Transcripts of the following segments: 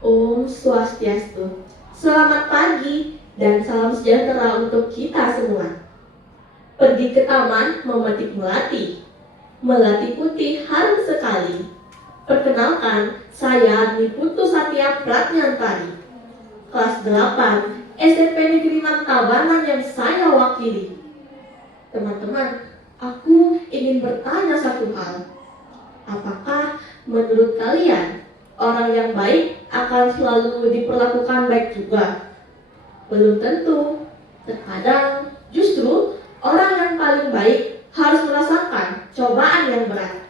Om Swastiastu. Selamat pagi dan salam sejahtera untuk kita semua. Pergi ke taman memetik melati. Melati putih harum sekali. Perkenalkan, saya Niputu Satya Pratnyantari. Kelas 8 SMP Negeri 6 Tabanan yang saya wakili. Teman-teman, aku ingin bertanya satu hal. Apakah menurut kalian orang yang baik akan selalu diperlakukan baik juga? Belum tentu. Terkadang justru orang yang paling baik harus merasakan cobaan yang berat.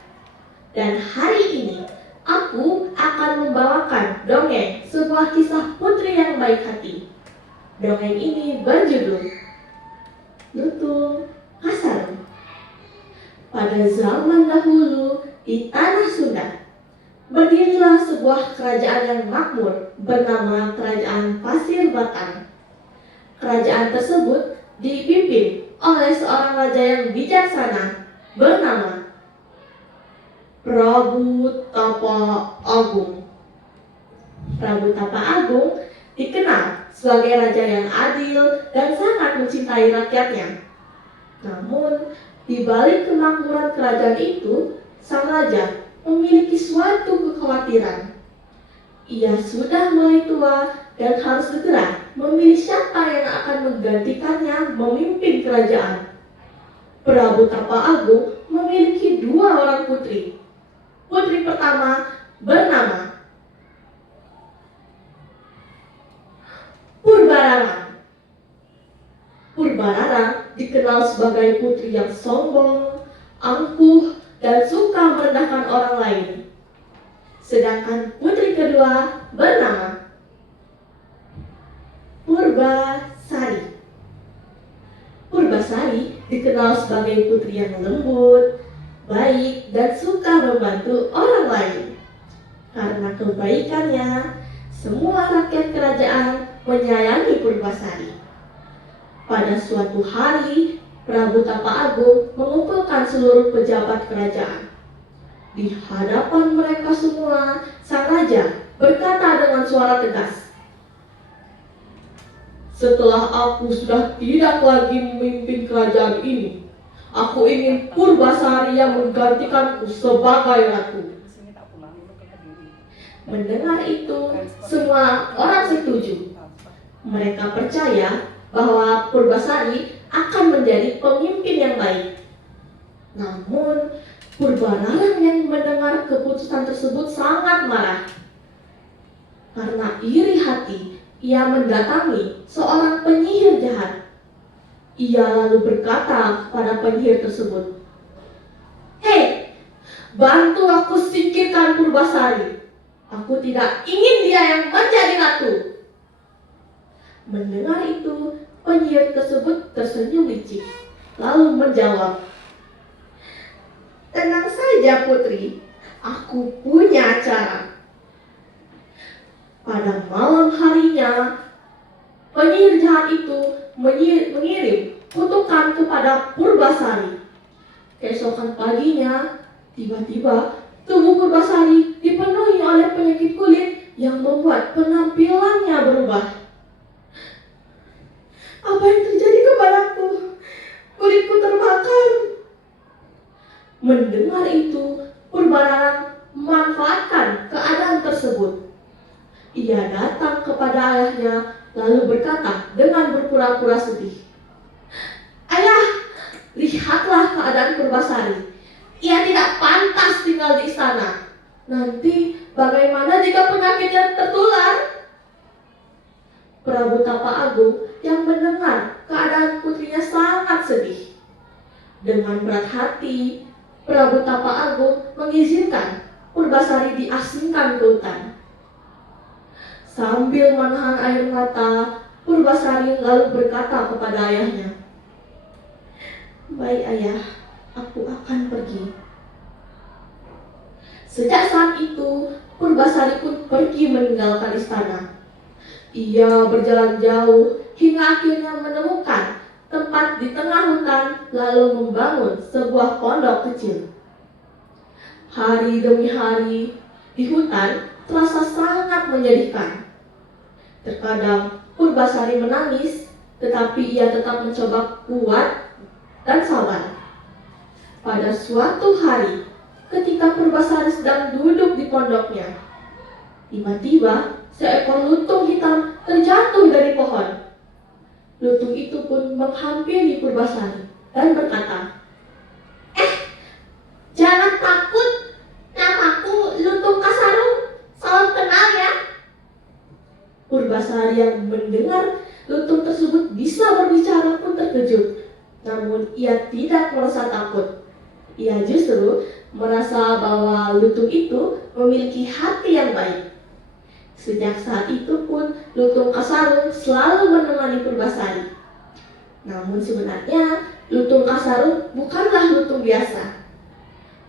Dan hari ini aku akan membawakan dongeng sebuah kisah putri yang baik hati. Dongeng ini berjudul Lutung Kasarung. Pada zaman dahulu di tanah Sunda, berdirilah sebuah kerajaan yang makmur bernama Kerajaan Pasir Batang. Kerajaan tersebut dipimpin oleh seorang raja yang bijaksana bernama Prabu Tapa Agung. Prabu Tapa Agung dikenal sebagai raja yang adil dan sangat mencintai rakyatnya. Namun, di balik kemakmuran kerajaan itu, sang raja memiliki suatu kekhawatiran. Ia sudah mulai tua dan harus segera memilih siapa yang akan menggantikannya memimpin kerajaan. Prabu Tapa Agung memiliki 2 orang putri. Putri pertama bernama Purbararang. Purbararang dikenal sebagai putri yang sombong, angkuh, dan suka merendahkan orang lain. Sedangkan putri kedua bernama Purbasari. Purbasari dikenal sebagai putri yang lembut, baik, dan suka membantu orang lain. Karena kebaikannya, semua rakyat kerajaan menyayangi Purbasari. Pada suatu hari, Prabu Tapa Agung mengumpulkan seluruh pejabat kerajaan. Di hadapan mereka semua, sang raja berkata dengan suara tegas, "Setelah aku sudah tidak lagi memimpin kerajaan ini, aku ingin Purbasari yang menggantikanku sebagai ratu." Mendengar itu, semua orang setuju. Mereka percaya bahwa Purbasari akan menjadi pemimpin yang baik. Namun, Purbararang yang mendengar keputusan tersebut sangat marah. Karena iri hati, ia mendatangi seorang penyihir jahat. Ia lalu berkata kepada penyihir tersebut, "Hei, bantu aku singkirkan Purbasari. Aku tidak ingin dia yang menjadi ratu." Mendengar itu, penyihir tersebut tersenyum licik, lalu menjawab, "Tenang saja putri, aku punya cara." Pada malam harinya, penyihir jahat itu mengirim kutukan kepada Purbasari. Keesokan paginya, tiba-tiba tubuh Purbasari dipenuhi oleh penyakit kulit yang membuat penampilannya berubah. "Apa yang terjadi kepadaku? Kulitku terbakar." Mendengar itu, Purbararang memanfaatkan keadaan tersebut. Ia datang kepada ayahnya lalu berkata dengan berpura-pura sedih, "Ayah, lihatlah keadaan Purbasari. Ia tidak pantas tinggal di istana. Nanti bagaimana jika penyakitnya tertular?" Prabu Tapa Agung yang mendengar keadaan putrinya sangat sedih. Dengan berat hati, Prabu Tapa Agung mengizinkan Purbasari diasingkan ke hutan. Sambil menahan air mata, Purbasari lalu berkata kepada ayahnya, "Baik ayah, aku akan pergi." Sejak saat itu, Purbasari pun pergi meninggalkan istana. Ia berjalan jauh hingga akhirnya menemukan tempat di tengah hutan lalu membangun sebuah pondok kecil. Hari demi hari di hutan terasa sangat sangat menyedihkan. Terkadang Purbasari menangis, tetapi ia tetap mencoba kuat dan sabar. Pada suatu hari, ketika Purbasari sedang duduk di pondoknya, tiba-tiba seekor lutung hitam terjatuh dari pohon. Lutung itu pun menghampiri Purbasari dan berkata, "Jangan takut, namaku Lutung Kasarung, salam kenal ya." Purbasari yang mendengar lutung tersebut bisa berbicara pun terkejut. Namun ia tidak merasa takut. Ia justru merasa bahwa lutung itu memiliki hati yang baik. Sejak saat itu pun Lutung Kasarung selalu menemani Purbasari. Namun sebenarnya Lutung Kasarung bukanlah lutung biasa.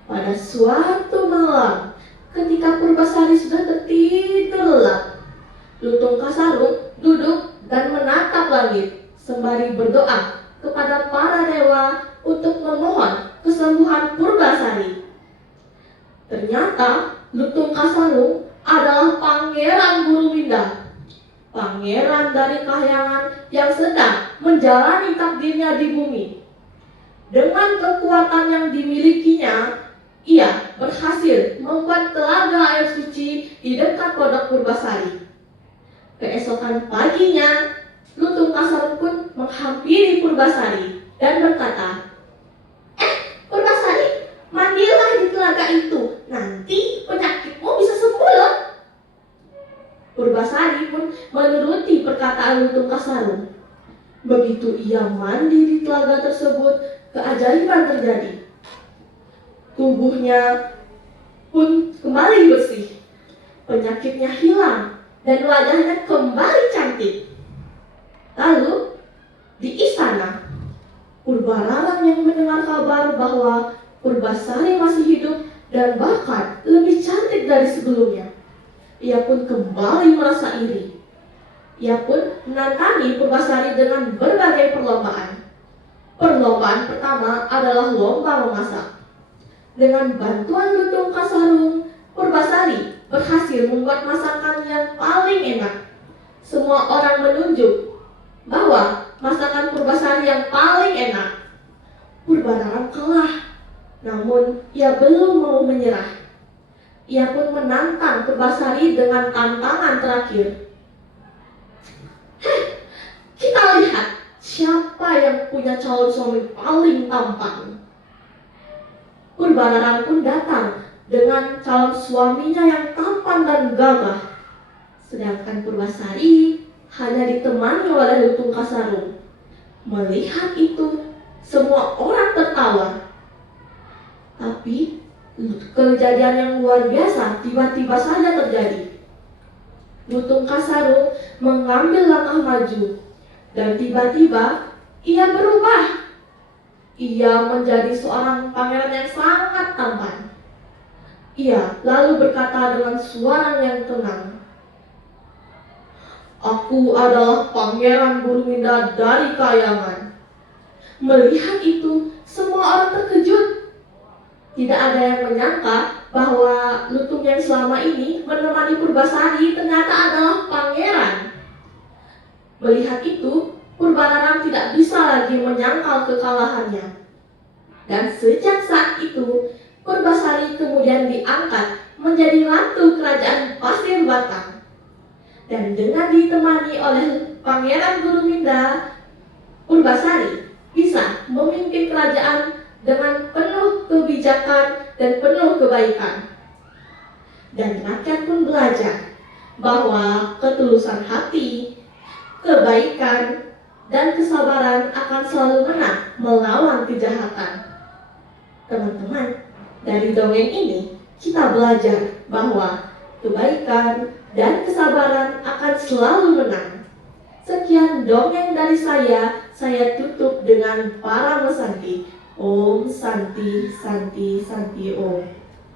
Pada suatu malam, ketika Purbasari sudah tertidur lelap, Lutung Kasarung duduk dan menatap langit sembari berdoa kepada para dewa untuk memohon kesembuhan Purbasari. Ternyata Lutung Kasarung adalah Pangeran Gurumida, pangeran dari kahyangan yang sedang menjalani takdirnya di bumi. Dengan kekuatan yang dimilikinya, ia berhasil membuat telaga air suci di dekat pondok Purbasari. Keesokan paginya, Lutung Kasarung pun menghampiri Purbasari dan berkata, "Purbasari, mandilah di telaga itu, nanti penyakitmu bisa sembuh loh." Purbasari pun menuruti perkataan Lutung Kasarung. Begitu ia mandi di telaga tersebut, keajaiban terjadi. Tubuhnya pun kembali bersih, penyakitnya hilang, dan wajahnya kembali cantik. Lalu, di istana, Purbararang yang mendengar kabar bahwa Purbasari masih hidup dan bahkan lebih cantik dari sebelumnya, ia pun kembali merasa iri. Ia pun menantangi Purbasari dengan berbagai perlombaan. Perlombaan pertama adalah lomba memasak. Dengan bantuan Lutung Kasarung, Purbasari berhasil membuat masakan yang paling enak. Semua orang menunjuk bahwa masakan Purbasari yang paling enak. Purbararang kalah, namun ia belum mau menyerah. Ia pun menantang Purbasari dengan tantangan terakhir. Kita lihat siapa yang punya calon suami paling tampan." Purbararang pun datang dengan calon suaminya yang tampan dan gagah. Sedangkan Purbasari hanya ditemani oleh Lutung Kasarung. Melihat itu, semua orang tertawa. Tapi kejadian yang luar biasa tiba-tiba saja terjadi. Lutung Kasarung mengambil langkah maju, dan tiba-tiba ia berubah. Ia menjadi seorang pangeran yang sangat tampan. Ia lalu berkata dengan suara yang tenang, "Aku adalah Pangeran Gurumida dari Kahyangan." Melihat itu, semua orang terkejut. Tidak ada yang menyangka bahwa lutung yang selama ini menemani Purbasari ternyata adalah pangeran. Melihat itu, Purbararang tidak bisa lagi menyangkal kekalahannya. Dan sejak saat itu, Purbasari kemudian diangkat menjadi ratu kerajaan Pasir Batang. Dan dengan ditemani oleh Pangeran Gurumida, Purbasari bisa memimpin kerajaan dengan penuh kebijakan dan penuh kebaikan. Dan rakyat pun belajar bahwa ketulusan hati, kebaikan, dan kesabaran akan selalu menang melawan kejahatan. Teman-teman, dari dongeng ini kita belajar bahwa kebaikan dan kesabaran akan selalu menang. Sekian dongeng dari saya tutup dengan para mesanti. Om Santi Santi Santi Om.